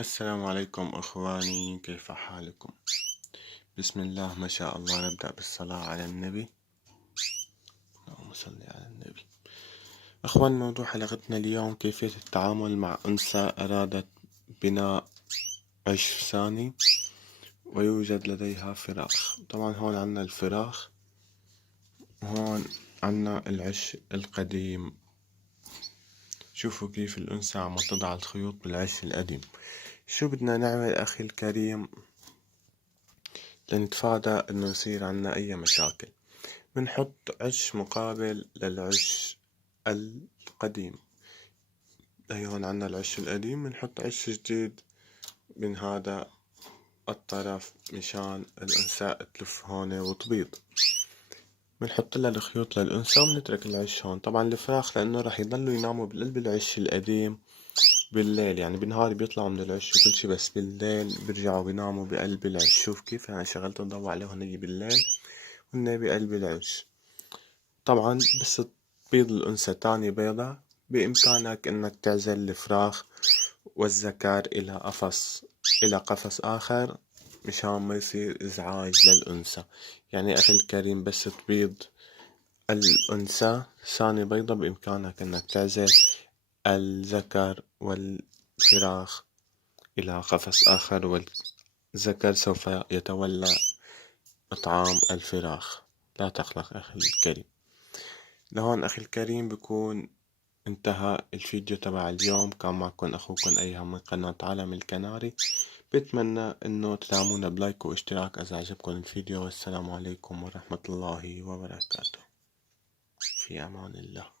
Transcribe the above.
السلام عليكم أخواني، كيف حالكم؟ بسم الله ما شاء الله. نبدأ بالصلاة على النبي. اللهم صل على النبي. أخوان، موضوع حلقتنا اليوم كيفية التعامل مع أنثى أرادت بناء عش ثاني ويوجد لديها فراخ. طبعا هون عنا الفراخ، وهون عنا العش القديم. شوفوا كيف الأنثى عم تضع الخيوط بالعش القديم. شو بدنا نعمل أخي الكريم لنتفادى إنه يصير عنا أي مشاكل؟ بنحط عش مقابل للعش القديم. هون عنا العش القديم، بنحط عش جديد من هذا الطرف مشان الأنثى تلف هون وتبيض. بنحط لها الخيوط للأنثى وبنترك العش هون. طبعا الفراخ لأنه رح يضلوا يناموا بقلب العش القديم بالليل، يعني بالنهار بيطلعوا من العش وكل شي، بس بالليل بيرجعوا بيناموا بقلب العش. شوف كيف أنا شغلت الضوء عليهم هني بالليل وهن بقلب العش. طبعا بس تبيض الأنثى تاني بيضة، بإمكانك إنك تعزل الفراخ والذكر إلى قفص آخر مشان ما يصير إزعاج للأنثى. يعني أخي الكريم، بس تبيض الأنثى ثاني بيضة بإمكانك إنك تعزل الذكر والفراخ إلى قفص آخر، والذكر سوف يتولى إطعام الفراخ. لا تقلق أخي الكريم. لهون أخي الكريم بكون انتهى الفيديو تبع اليوم. كان معكم أخوكم أيهم من قناة عالم الكناري. بتمنى إنه تدعمونا بلايك واشتراك إذا عجبكم الفيديو. والسلام عليكم ورحمة الله وبركاته. في أمان الله.